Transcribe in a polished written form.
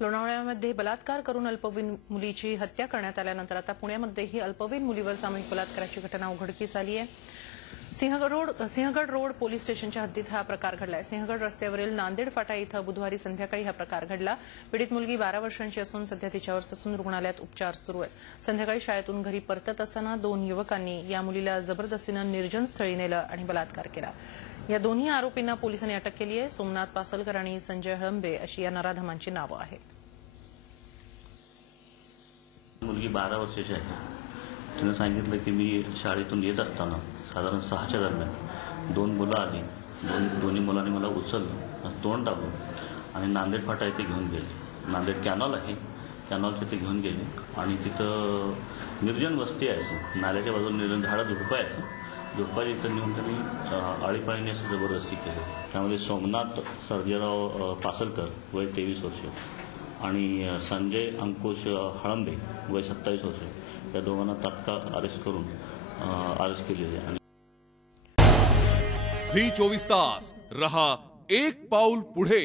लोणावळ्यामध्ये बलात्कार करून अल्पवयीन मुलीची हत्या करण्यात आल्यानंतर आता पुण्यामध्येही अल्पवयीन मुलीवर सामूहिक बलात्काराची घटना उघडकीस आली आहे। सिंहगड रोड पोलीस स्टेशनच्या हद्दीत हा प्रकार घडलाय। सिंहगड रस्त्यावरील नांदेड फाटा इथं बुधवारी संध्याकाळी हा प्रकार घडला। पीडित मुलगी 12 वर्षांची असून सध्या तिच्यावर ससून रुग्णालयात उपचार सुरू आहेत। संध्याकाळी शाळेतून घरी परतत असताना 2 युवकांनी या मुलीला जबरदस्तीनं निर्जन स्थळी नेलं आणि बलात्कार केला। या दोन्ही आरोपींना पोलिसांनी अटक केली आहे। सोमनाथ पासलकर आणि संजय हळंबे अशी या नराधमांची नावं आहेत। मुलगी 12 वर्षाची आहे। तिने सांगितलं की मी शाळेतून येत असताना साधारण 6च्या दरम्यान 2 मुलं आली। दोन्ही मुलांनी मला उचललं, तोंड दाबलं आणि नांदेड फाटा येथे घेऊन गेले। नांदेड कॅनॉल आहे, कॅनॉल तिथे घेऊन गेले आणि तिथं निर्जन वस्ती आहे, नाल्याच्या बाजूला निर्जन झाडं झुडपं आहे। झुडपाच्या इथं नेऊन त्यांनी आळीपाळीने जबरदस्ती केली। त्यामध्ये सोमनाथ सर्जेराव पासलकर वय 23 वर्ष आणि संजय अंकुश हळंबे वय 27 वर्ष या दोघांना तात्काळ अरेस्ट केलेले आहे। झी 24 तास रहा एक पाऊल पुढे।